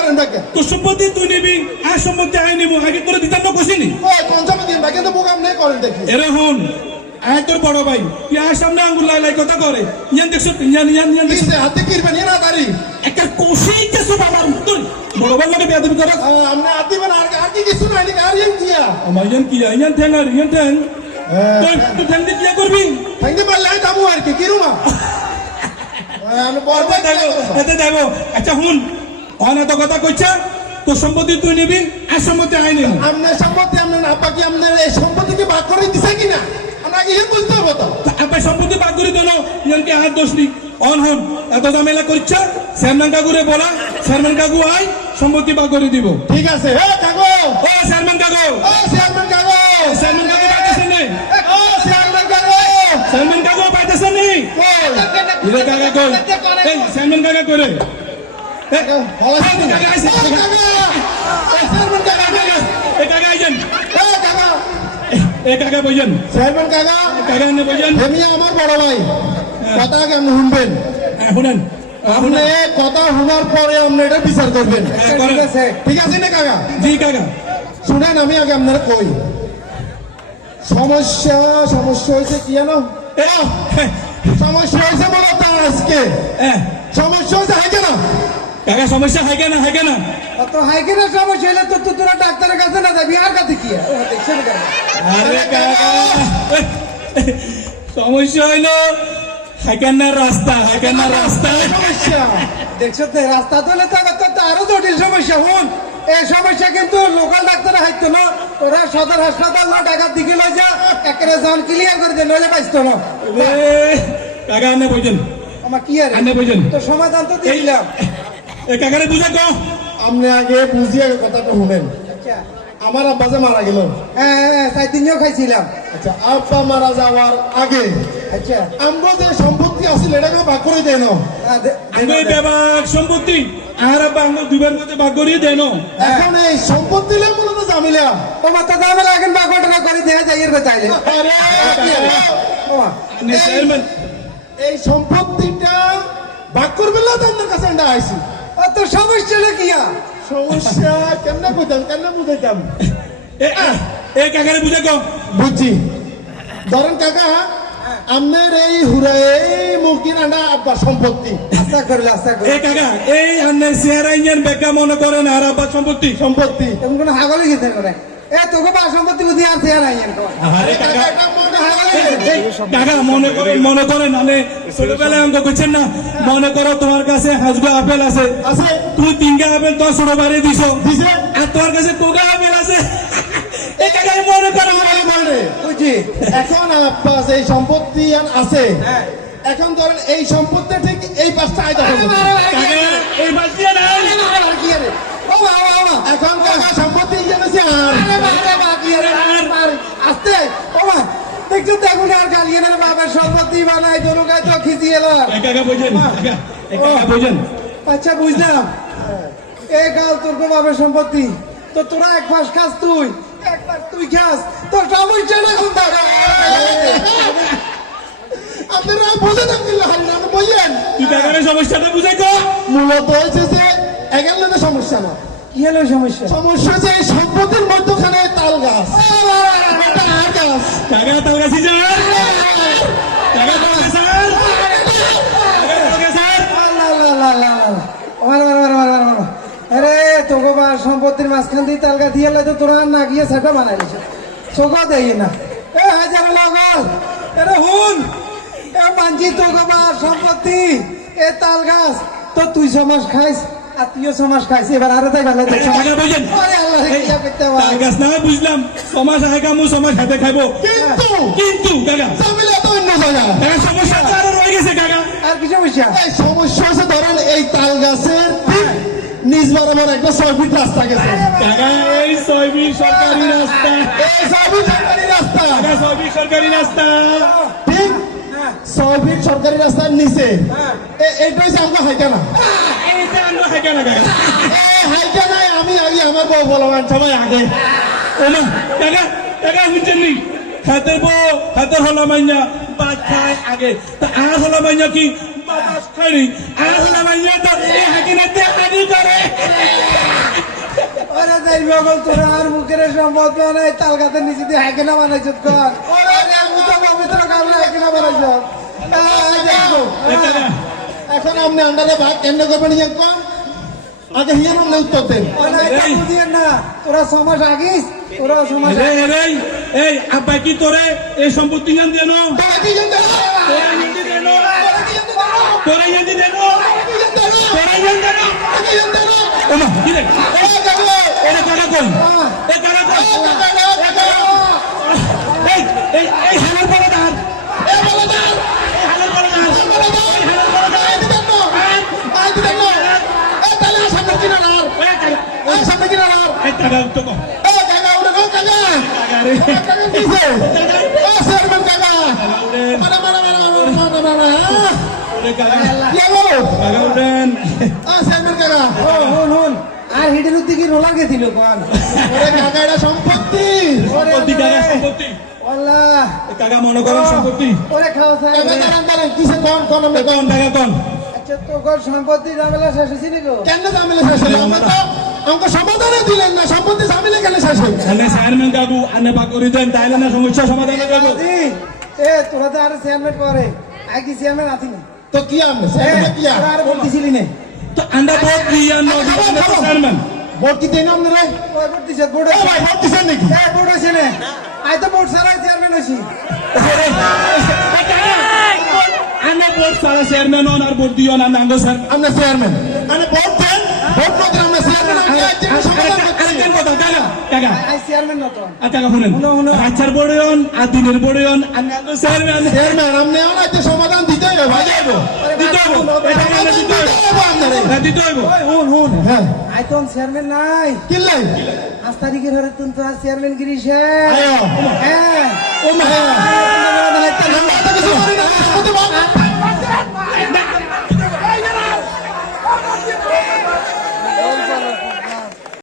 করেন ভাগ্য তোর সম্পত্তি তুই নিবি আর সম্পত্তি আই নিবো আগে করে দিতাম না কষিনি কোন সময় দিন ভাগ্য তো বোকাম নেই করেন দেখি এরে হন আয় তোর বড় ভাই তুই আর সামনে আঙ্গুল লাই কথা করে ইয়ান দেখছো ইয়ান দেখছো কিসে হাতে কিরবেন না দাঁড়ি একটা কষেই গেছো বাবার তোর বড় ভাই লাগে বেয়াদবি করা আপনি হাতে মানে আর কি কিছু নাই আর ইয়ান দিয়া আমার ইয়ান কি ইয়ান ঠ্যাং আর ইয়ান ঠ্যাং তুই ঠ্যাং দিয়ে কি করবি ভাঙ্গি পারলে যাবো আর কি কিরুমা আমি বলবো এতে দেবো আচ্ছা হুন অনাথ কথা কইছা তোর সম্পত্তি তুই নিবি আর সম্পত্তি আই নিবি আপনার সম্পত্তি আপনার আব্বা কি আপনার এই সম্পত্তিকে ভাগ করে দিছে কিনা আপনাকে ইয়ে বুঝতে হবে তো আপনার সম্পত্তি ভাগ করে দেন ইয়ানকে হাত দোষ নি অন হন এত ঝামেলা করছে চেয়ারম্যান কাকুরে বলা চেয়ারম্যান কাকু আই সম্পত্তি ভাগ করে দিব ঠিক আছে হে কাকু ও চেয়ারম্যান কাকু ও চেয়ারম্যান কাকু চেয়ারম্যান কাকু পাইতেছেন নি ও চেয়ারম্যান কাকু চেয়ারম্যান কাকু পাইতেছেন নি ইরে কাকা কই এই চেয়ারম্যান কাকা করে ভালো আছে কাকা আইছে চেয়ারম্যান কাকু এ কাকা আইছেন হে কাকা এ কাকা বইছেন চেয়ারম্যান কাকা কাকা নে বইছেন আমি আমার বড় ভাই কথা কেমন শুনবেন শুনেন আপনি কথা শোনার পরে আপনি এটা বিচার করবেন ঠিক আছে না কাকা জি কাকা শুনেন আমি আগে আপনারা কই সমস্যা হয়েছে কি জানো সমস্যা হয়েছে বলো তার আজকে সমস্যা হয়েছে হাই কেন কাকা সমস্যা হয় কেনা তো হাইকেনের সমস্যা হলে তো তোরা ডাক্তারের কাছে না যাবি আর কাছে কি দেখছেন আরে কাকা সমস্যা হইলো হাইকান্নার রাস্তা সমস্যা দেখছো তো রাস্তা তোলে তো আরো জটিল সমস্যা হুন এই সমস্যা কিন্তু লোকাল ডাক্তার হাইতো না তোরা সদর হাসপাতাল না ঢাকার দিকে লই যা একেবারে জন ক্লিয়ার করে দে নইলে পাইতো না কাকা আনে বইছেন আমার কি আর আনে বইছেন তো সমাধান তো দিলাম এ কাকারে বুঝা কো আপনি আগে বুঝিয়ে কথাটা শুনেন আচ্ছা আমার আব্বা যে মারা গেল হ্যাঁ 4 দিনও খাইছিলাম আচ্ছা আব্বা মারা যাওয়ার আগে আচ্ছা আমরা যে সম্পত্তি আছিল এটাকে ভাগ করে দেন আমি বেবাক সম্পত্তি আর বাংলা দুবার মধ্যে ভাগ করিয়ে দেন এখন এই সম্পত্তি লে মূলত জামিলা তোমার তো দামে লাগেন বা ঘটনা করে দেয়া যায় এর চাইলে আরে চেয়ারম্যান এই সম্পত্তিটা ভাগ করবে না আপনার কাছে আমরা আইছি তো সমস্যাটা কি সমস্যা কেমনে বুঝাইতাম এ কাকারে বুঝা কো বুঝছি ধরেন কাকা আপনার এই হুরাই মুরগির আনা আব্বা সম্পত্তি আশা করলে এ কাকা এই আন্নে চেহারা ইঞ্জিন বেকা মনে করেন আর আব্বা সম্পত্তি এমন কোনো হাগলই গেছে করে এ তোকে বা সম্পত্তি বুঝি আর চেয়ার আইয়েন আরে কাকা কাকা মনে করেন মানে ছোটবেলায় অঙ্ক করছেন না মনে করো তোমার কাছে হাজগা আপেল আছে তুমি 3টা আপেল তোমার ছোট বাড়ি দিছো আর তোমার কাছে কোকা আপেল আছে এই কাকা মনে করো বুঝি এখন আব্বা এই সম্পত্তি আছে এখন ধরেন এই সম্পত্তি ঠিক এই পাঁচটা আয় দখল কাকা এই মাছ দিয়ে না এখন কাকা সম্পত্তি জেনেছে আর আসতে ও মা দেখছো দেখুন আর গালিয়ানের বাবার সম্পত্তি বানাই দরু গায় তো খিচি এলো কাকা বুঝেন কাকা বুঝেন আচ্ছা বুঝলাম এই গাল তোর বাবার সম্পত্তি তো তোরা এক মাস খাস তুই একবার তুই খাস তোর সমস্যা না কোন আপনারা বুঝে থাকবেন হারিনাম বইয়েন তুই কাকারের সমস্যাটা বুঝাই কো মূলত হয়েছে যে এগেলে সমস্যা না কি হলো সমস্যা যে এই সম্পত্তির মধ্যখানে তাল গাছ কাকা তাল গাছি যা কাকা তাল গাছ আরে তোকে বা সম্পত্তির মাঝখান দিয়ে তালগা দিয়ে তো তোরা না গিয়ে সেটা বানাই চোখা দেয় না এ হাজার লাগল আরে হুন এ মানছি তোকে বা সম্পত্তি এ তাল গাছ তো তুই সমাজ খাইস আর তুইও সমাজ খাইস এবার আরো তাই ভালো তাল গাছ না বুঝলাম সমাজ আগে মু সমাজ হাতে খাইবো কিন্তু কাকা সমস্যা আরো রয়ে গেছে কাকা আর কি সমস্যা এই সমস্যা হচ্ছে ধরেন এই তাল গাছের নিজ বরাবর একটা 6 ফিট রাস্তা গেছে কাকা এই 6 ফিট সরকারি রাস্তা এই 6 ফিট সরকারি রাস্তা কাকা 6 ফিট সরকারি রাস্তা ঠিক 6 ফিট সরকারি রাস্তার নিচে এইটা হচ্ছে আমরা হাইকানা এইটা আমরা হাইকানা কাকা এই হাইকানা আমি আগে আমার বউ বলবান সবাই আগে ওমা কাকা কাকা বুঝছেন নি হাতের হলা মাইনা বাদ খায় আগে তা আর হলা মাইনা কি বাতাস খায়নি আর হলা মাইনা তো এই হাকিনাতে আগে করে এই বগল তোরা আর মুখের সম্পদ বানাই তাল গাছের নিচে দিয়ে হাইকেনা বানাইছ কর আমি তো পবিত্র কামরা হাইকেনা বানাইছ এ কাকা এখন আপনি আন্ডারে ভাগ কেন্দ্র করবেন ইয়ে কম আগে হিয়ার নাম উত্তর দেন না তোরা সমাজ আগিস তোরা সমাজ এই আব্বা কি তোরে এই সম্পত্তি গান দেন তোরা কি জানতে তোরা হিন্দি দেন তোরা হিন্দি দেন তোরা হিন্দি দেন কি জানতে ওমা কি রে ও কাকা এটা কাকা কোন এ কাকা কোন এই এই এই হালার বড় দান এ বলে দাও এই হালার বড় দান বলে দাও আই দিবেন না আই দিবেন না এ তাহলে সামনে কিনা না এই সামনে কিনা না এই কাকা তো কো এ কাকা উড়ে গো কাকা কাকা রে কাকা কিছে ও চেয়ারম্যান কাকা মারা মারা মারা মারা মারা ওরে কাকা ইয়ালো কাকা উঠেন ও চেয়ারম্যান কাকা ও হুন হুন আর হিডের উদ্দিকে রোলার গেছিল কোন ওরে কাকা এটা সম্পত্তি সম্পত্তি কাকা সম্পত্তি আল্লাহ এ কাকা মনে করেন সম্পত্তি ওরে খাওয়া কাকা সাহেব দাঁড়ান দাঁড়ান কিসে কোন কোন আমরা কোন টাকা কোন আচ্ছা তো ঘর সম্পত্তি ঝামেলা শেষ হয়েছে নি গো কেন ঝামেলা শেষ হলো আমরা তো আমাকে সমাধানে দিলেন না সম্পত্তি ঝামেলা কেন শেষ হলো সামনে চেয়ারম্যান কাকু আনে বাকরি দেন তাইলে না সমস্যা সমাধান করব জি এ তোরা তো আর চেয়ারম্যান করে আই কি চেয়ারম্যান আছি না তো কি আমি চেয়ারম্যান কি তোরা আর বলতেছিলি না তো আন্ডা বহুত দিয়া নো দিয়া চেয়ারম্যান ভোট কি দেন আপনারা ওই ভোট দিছে ভোট ও ভাই ভোট দিছেন নাকি এ ভোট হইছে না আই তো ভোট ছাড়াই চেয়ারম্যান হইছি আনে বহুত সারা চেয়ারম্যান হন আর ভোট দিও না নাঙ্গো স্যার আমরা চেয়ারম্যান মানে ভোট দেন ভোট না দেন আমরা চেয়ারম্যান আমি আজ থেকে সমাধান করছি আরেকজন কথা কাকা কাকা আই চেয়ারম্যান না তো আচ্ছা কাকা শুনেন বাচ্চার বড়য়ন আর দিনের বড়য়ন আর নাঙ্গো চেয়ারম্যান চেয়ারম্যান আপনি আজ সমাধান দিতে হবে ভাই যাবো দিতে হইব এটা কেন দিতে হইব হ্যাঁ, দিতে হইব ওই হুন হুন হ্যাঁ আই তো চেয়ারম্যান নাই কিল্লাই 5 তারিখের হরে তুই তো চেয়ারম্যান গিরিছে আয়ো হ্যাঁ ও মা